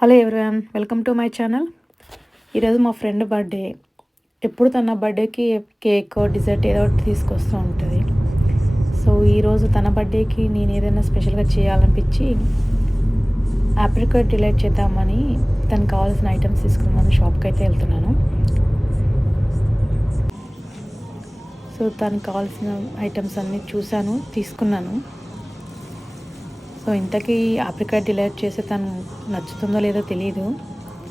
Hello everyone, welcome to my channel. ఈరోజు మా friend birthday. ఎప్పుడు తన బర్త్డేకి కేక్ డిజర్ట్ ఏదో ఒకటి తీసుకొస్తూ ఉంటుంది. సో ఈరోజు తన బర్త్డేకి నేను ఏదైనా స్పెషల్గా చేయాలనిపించి ఆప్రికాట్ డిలైట్ చేద్దామని తనకు కావాల్సిన ఐటమ్స్ తీసుకున్నాను. షాప్కి అయితే వెళ్తున్నాను. సో తనకు కావాల్సిన ఐటమ్స్ అన్నీ చూశాను, తీసుకున్నాను. సో ఇంతకీ ఆప్రికాట్ డిలైట్ చేస్తే తను నచ్చుతుందో లేదో తెలియదు,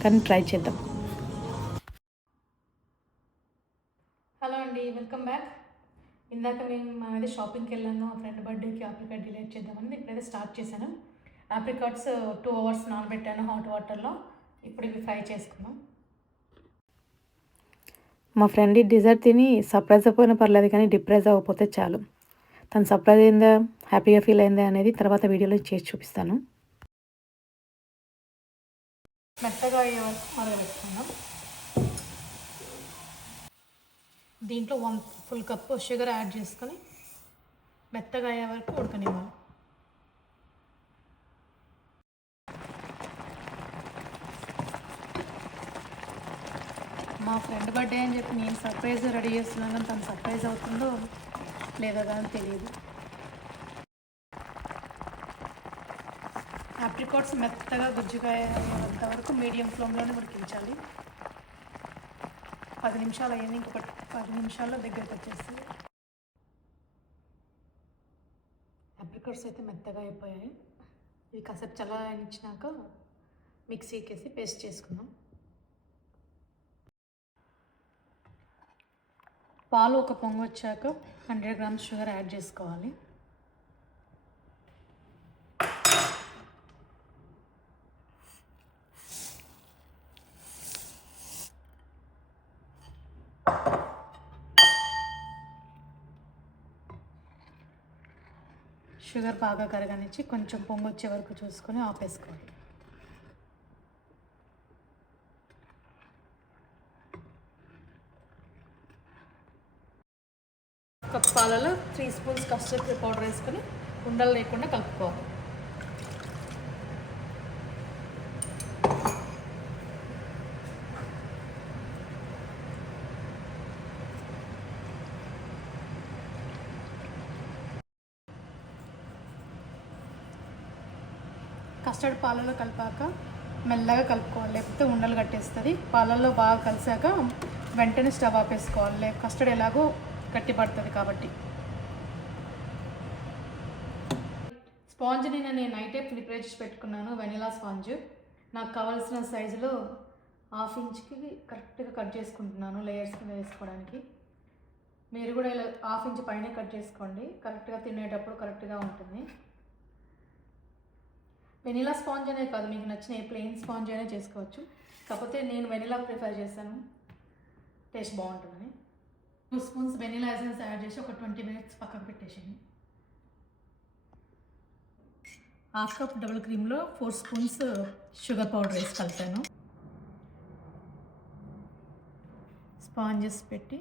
కానీ ట్రై చేద్దాం. హలో అండి, వెల్కమ్ బ్యాక్. ఇందాక మనమైతే షాపింగ్కి వెళ్ళాము. మా ఫ్రెండ్ బర్త్డేకి ఆప్రికాట్ డిలైట్ చేద్దామని ఇప్పుడైతే స్టార్ట్ చేశాను. ఆప్రికాట్స్ 2 hours నానబెట్టాను హాట్ వాటర్లో. ఇప్పుడు ఇవి ఫ్రై చేసుకున్నాం. మా ఫ్రెండ్ డిజర్ట్ తిని సర్ప్రైజ్ అయిపోయినా పర్లేదు, కానీ డిప్రైజ్ అవ్వకపోతే చాలు. తను సర్ప్రైజ్ అయిందా, హ్యాపీగా ఫీల్ అయిందా అనేది తర్వాత వీడియోలో చేసి చూపిస్తాను. మెత్తగా అయ్యే వరకు మరగబెట్టుకుందాం. దీంట్లో 1 full cup షుగర్ యాడ్ చేసుకొని మెత్తగా అయ్యే వరకు ఉడకనివ్వాలి. మా ఫ్రెండ్ బర్త్డే అని చెప్పి నేను సర్ప్రైజ్ రెడీ చేస్తున్నాను, కానీ తను సర్ప్రైజ్ అవుతుందో లేదో కానీ తెలియదు. ఆప్రికాట్స్ మెత్తగా గుజ్జుగా అయ్యేంత వరకు మీడియం ఫ్లేమ్లోనే ఉడికించాలి. 10 నిమిషాలు అయ్యింది, ఇంకొక 10 నిమిషాల్లో దగ్గరికి వచ్చేస్తుంది. ఆప్రికాట్స్ అయితే మెత్తగా అయిపోయాయి. ఇవి కాసేపు చల్లారనిచ్చినాక మిక్సీకి వేసి పేస్ట్ చేసుకుందాం. పాలు ఒక పొంగు వచ్చాక 100 grams షుగర్ యాడ్ చేసుకోవాలి. షుగర్ బాగా కరగనిచ్చి కొంచెం పొంగు వచ్చే వరకు చూసుకొని ఆపేసుకోవాలి. కప్ పాలలో 3 spoons కస్టర్డ్ పౌడర్ వేసుకొని ఉండలు లేకుండా కలుపుకోవాలి. కస్టర్డ్ పాలలో కలిపాక మెల్లగా కలుపుకోవాలి, లేకపోతే ఉండలు కట్టేస్తుంది. పాలల్లో బాగా కలిసాక వెంటనే స్టవ్ ఆపేసుకోవాలి, కస్టర్డ్ ఎలాగో గట్టి పడుతుంది కాబట్టి. స్పాంజ్ని నేను నైటే ప్రిపేర్ చేసి పెట్టుకున్నాను, వెనిలా స్పాంజ్. నాకు కావాల్సిన సైజులో 1/2 inchకి కరెక్ట్గా కట్ చేసుకుంటున్నాను లేయర్స్ కింద వేసుకోవడానికి. మీరు కూడా ఇలా 1/2 inch పైన కట్ చేసుకోండి, కరెక్ట్గా తినేటప్పుడు కరెక్ట్గా ఉంటుంది. వెనిలా స్పాంజ్ అనే కాదు, మీకు నచ్చిన ఏ ప్లెయిన్ స్పాంజ్ అయినా చేసుకోవచ్చు. కాకపోతే నేను వెనిలా ప్రిఫర్ చేశాను, టేస్ట్ బాగుంటుందని. 2 spoons వెనిలా ఎసెన్స్ యాడ్ చేసి ఒక 20 minutes పక్కకు పెట్టేసాను. 1/2 cup డబుల్ క్రీమ్లో 4 spoons షుగర్ పౌడర్ వేసి కలిపాను. స్పాంజెస్ పెట్టి